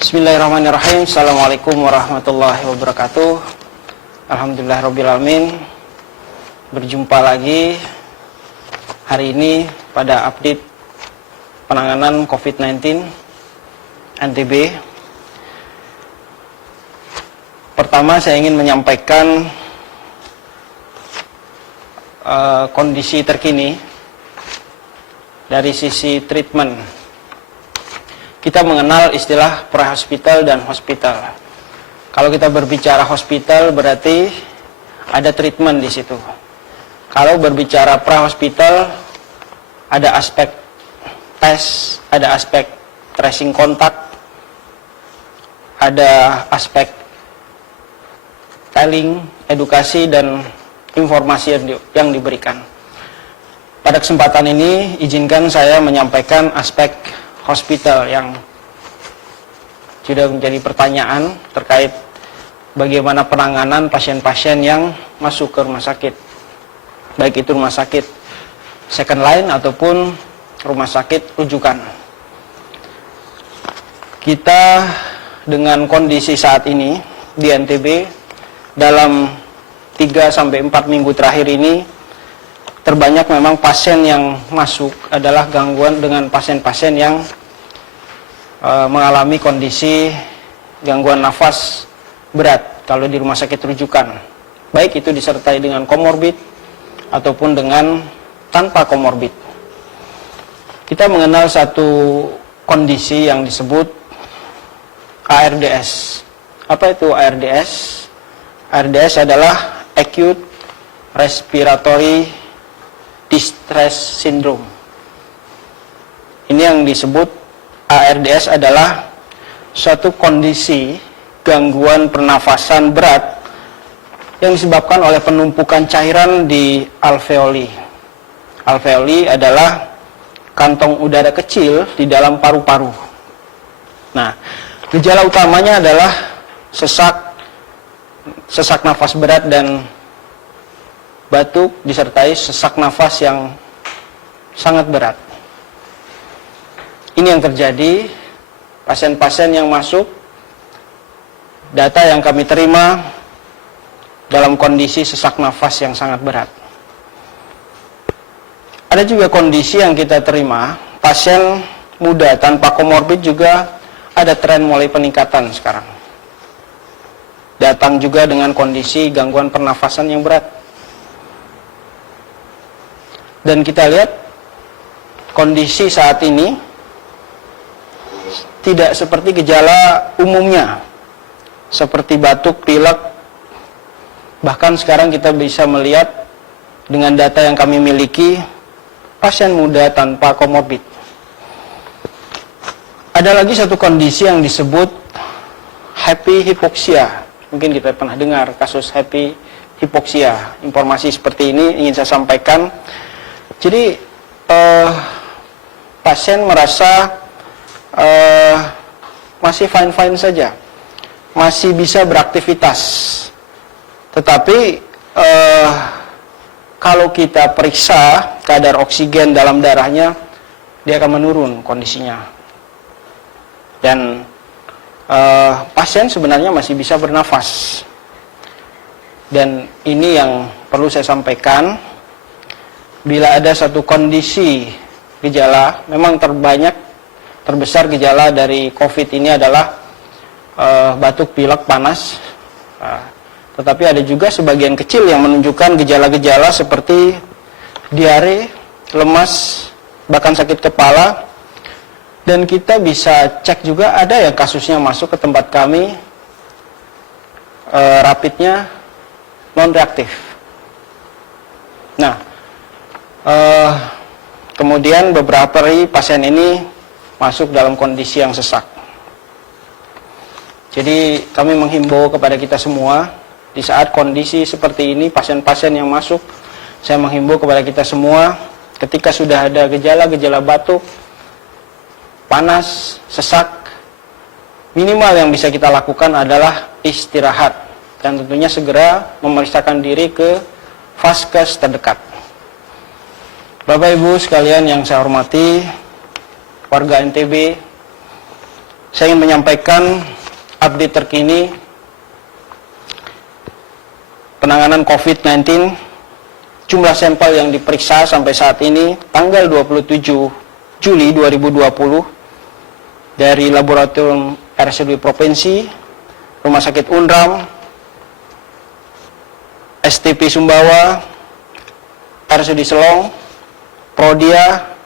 Bismillahirrahmanirrahim. Assalamualaikum warahmatullahi wabarakatuh. Alhamdulillahirrabbilalamin. Berjumpa lagi hari ini pada update penanganan COVID-19 NTB. Pertama, saya ingin menyampaikan kondisi terkini dari sisi treatment. Kita mengenal istilah pre-hospital dan hospital. Kalau kita berbicara hospital berarti ada treatment di situ. Kalau berbicara pre-hospital ada aspek tes, ada aspek tracing kontak, ada aspek telling, edukasi dan informasi yang diberikan. Pada kesempatan ini izinkan saya menyampaikan aspek hospital yang sudah menjadi pertanyaan terkait bagaimana penanganan pasien-pasien yang masuk ke rumah sakit, baik itu rumah sakit second line ataupun rumah sakit rujukan. Kita dengan kondisi saat ini di NTB dalam 3-4 minggu terakhir ini terbanyak memang pasien yang masuk adalah gangguan dengan pasien-pasien yang mengalami kondisi gangguan nafas berat kalau di rumah sakit rujukan, baik itu disertai dengan komorbid ataupun dengan tanpa komorbid. Kita mengenal satu kondisi yang disebut ARDS. Apa itu ARDS? ARDS adalah Acute Respiratory Distress Syndrome. Ini yang disebut ARDS adalah suatu kondisi gangguan pernafasan berat yang disebabkan oleh penumpukan cairan di alveoli. Alveoli adalah kantong udara kecil di dalam paru-paru. Nah, gejala utamanya adalah sesak nafas berat dan batuk disertai sesak nafas yang sangat berat. Ini yang terjadi pasien-pasien yang masuk, data yang kami terima dalam kondisi sesak nafas yang sangat berat. Ada juga kondisi yang kita terima, pasien muda tanpa komorbid juga ada tren mulai peningkatan sekarang. Datang juga dengan kondisi gangguan pernafasan yang berat. Dan kita lihat kondisi saat ini tidak seperti gejala umumnya, seperti batuk, pilek. Bahkan sekarang kita bisa melihat dengan data yang kami miliki, pasien muda tanpa komorbid. Ada lagi satu kondisi yang disebut happy hypoxia. Mungkin kita pernah dengar kasus happy hypoxia. Informasi seperti ini ingin saya sampaikan. Jadi pasien merasa masih fine-fine saja, masih bisa beraktivitas. Tetapi kalau kita periksa kadar oksigen dalam darahnya, dia akan menurun kondisinya. Dan pasien sebenarnya masih bisa bernafas. Dan ini yang perlu saya sampaikan. Bila ada satu kondisi gejala, memang terbesar gejala dari COVID ini adalah batuk, pilek, panas. Tetapi ada juga sebagian kecil yang menunjukkan gejala-gejala seperti diare, lemas, bahkan sakit kepala. Dan kita bisa cek juga ada yang kasusnya masuk ke tempat kami, rapidnya non-reaktif. Nah, kemudian beberapa hari pasien ini masuk dalam kondisi yang sesak. Jadi kami menghimbau kepada kita semua, di saat kondisi seperti ini, pasien-pasien yang masuk, saya menghimbau kepada kita semua, ketika sudah ada gejala-gejala batuk, panas, sesak, minimal yang bisa kita lakukan adalah istirahat. Dan tentunya segera memeriksakan diri ke vaskes terdekat. Bapak Ibu sekalian yang saya hormati, warga NTB, saya ingin menyampaikan update terkini penanganan COVID-19. Jumlah sampel yang diperiksa sampai saat ini tanggal 27 Juli 2020 dari Laboratorium RSUD Provinsi, Rumah Sakit Undram, STP Sumbawa, RSUD Selong, Prodia,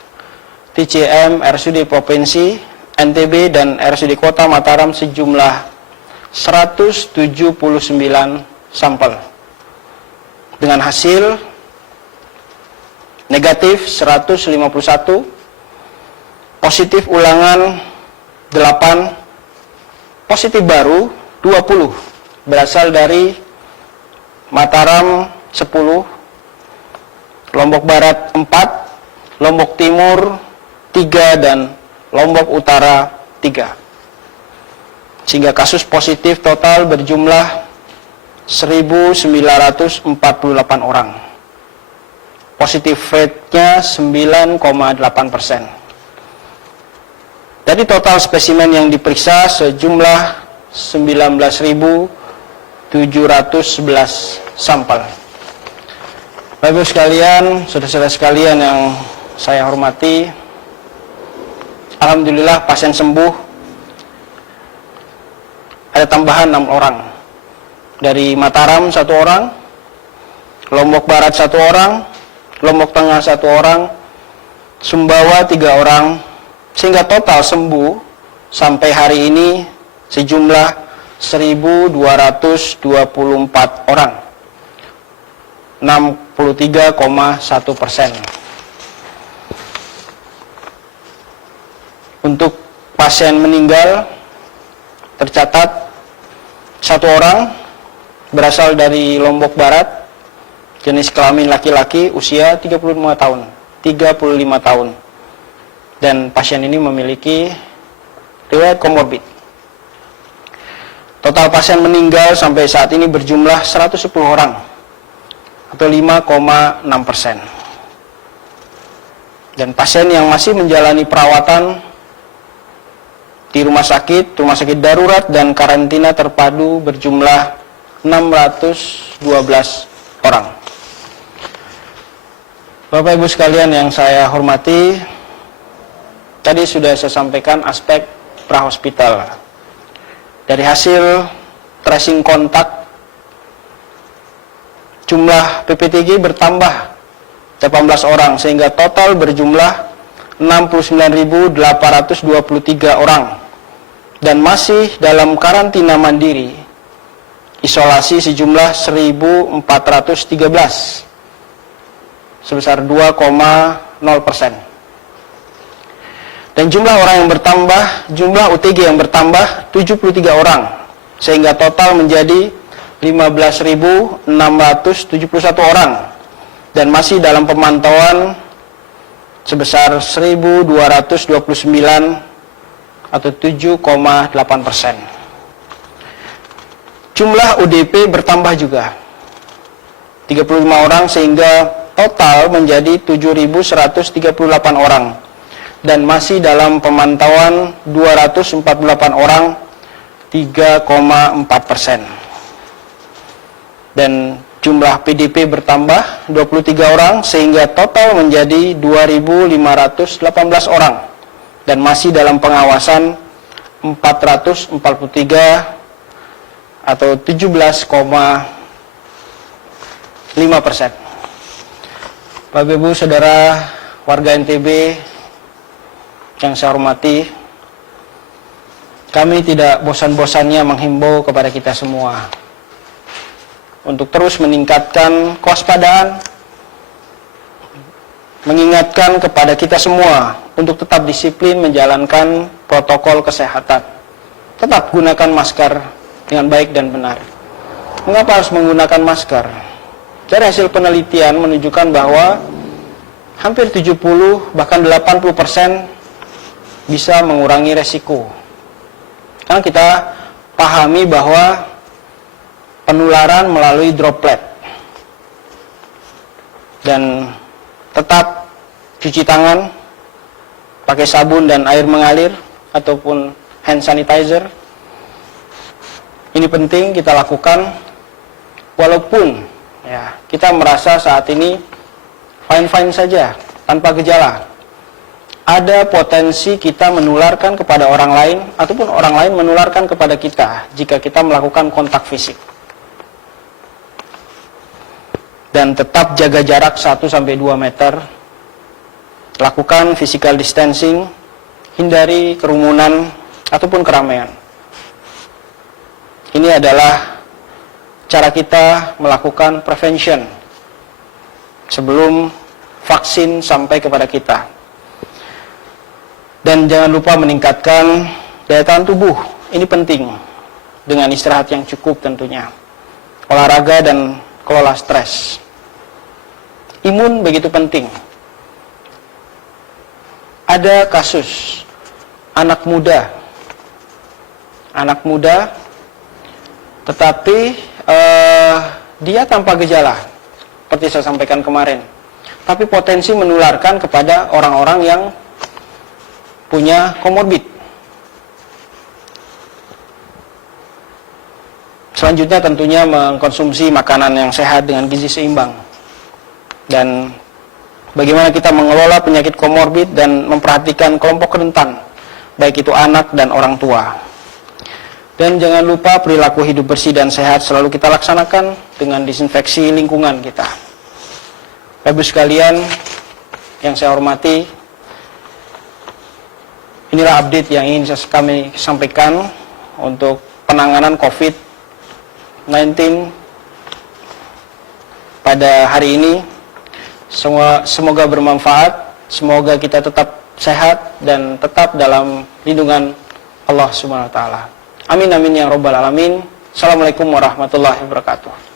TCM, RSUD Provinsi, NTB, dan RSUD Kota Mataram sejumlah 179 sampel. Dengan hasil negatif 151, positif ulangan 8, positif baru 20, berasal dari Mataram 10, Lombok Barat 4, Lombok Timur 3, dan Lombok Utara 3. Sehingga kasus positif total berjumlah 1.948 orang. Positif rate-nya 9,8%. Dari total spesimen yang diperiksa sejumlah 19.711 sampel. Bapak Ibu sekalian, saudara-saudara sekalian yang saya hormati, alhamdulillah pasien sembuh ada tambahan 6 orang. Dari Mataram 1 orang, Lombok Barat 1 orang, Lombok Tengah 1 orang, Sumbawa 3 orang, sehingga total sembuh sampai hari ini sejumlah 1.224 orang, 63,1%. Untuk pasien meninggal tercatat 1 orang berasal dari Lombok Barat, jenis kelamin laki-laki, usia 35 tahun. Dan pasien ini memiliki riwayat komorbid. Total pasien meninggal sampai saat ini berjumlah 110 orang atau 5,6%. Dan pasien yang masih menjalani perawatan di rumah sakit darurat dan karantina terpadu berjumlah 612 orang. Bapak Ibu sekalian yang saya hormati, tadi sudah saya sampaikan aspek prahospital. Dari hasil tracing kontak, jumlah PPTG bertambah 18 orang sehingga total berjumlah 69.823 orang, dan masih dalam karantina mandiri isolasi sejumlah 1.413 sebesar 2,0%. Dan jumlah orang yang bertambah, jumlah OTG yang bertambah 73 orang sehingga total menjadi 15.671 orang, dan masih dalam pemantauan sebesar 1.229 atau 7,8%. Jumlah ODP bertambah juga 35 orang sehingga total menjadi 7.138 orang, dan masih dalam pemantauan 248 orang, 3,4%. Dan jumlah PDP bertambah 23 orang sehingga total menjadi 2.518 orang, dan masih dalam pengawasan 443 atau 17,5%. Bapak Ibu Saudara warga NTB yang saya hormati, kami tidak bosan-bosannya menghimbau kepada kita semua untuk terus meningkatkan kewaspadaan, mengingatkan kepada kita semua untuk tetap disiplin menjalankan protokol kesehatan. Tetap gunakan masker dengan baik dan benar. Mengapa harus menggunakan masker? Dari hasil penelitian menunjukkan bahwa hampir 70 bahkan 80% bisa mengurangi resiko. Karena kita pahami bahwa penularan melalui droplet, dan tetap cuci tangan pakai sabun dan air mengalir ataupun hand sanitizer. Ini penting kita lakukan walaupun ya kita merasa saat ini fine-fine saja tanpa gejala. Ada potensi kita menularkan kepada orang lain ataupun orang lain menularkan kepada kita jika kita melakukan kontak fisik. Dan tetap jaga jarak 1-2 meter. Lakukan physical distancing, hindari kerumunan ataupun keramaian. Ini adalah cara kita melakukan prevention sebelum vaksin sampai kepada kita. Dan jangan lupa meningkatkan daya tahan tubuh. Ini penting dengan istirahat yang cukup tentunya. Olahraga dan kelola stres. Imun begitu penting. Ada kasus anak muda tetapi dia tanpa gejala seperti saya sampaikan kemarin, tapi potensi menularkan kepada orang-orang yang punya komorbid. Selanjutnya tentunya mengkonsumsi makanan yang sehat dengan gizi seimbang. Dan bagaimana kita mengelola penyakit komorbid dan memperhatikan kelompok rentan, baik itu anak dan orang tua. Dan jangan lupa perilaku hidup bersih dan sehat selalu kita laksanakan dengan disinfeksi lingkungan kita. Bapak Ibu sekalian yang saya hormati, inilah update yang ingin kami sampaikan untuk penanganan COVID-19 pada hari ini. Semoga bermanfaat, semoga kita tetap sehat dan tetap dalam lindungan Allah Subhanahu wa taala. Amin amin ya rabbal alamin. Assalamualaikum warahmatullahi wabarakatuh.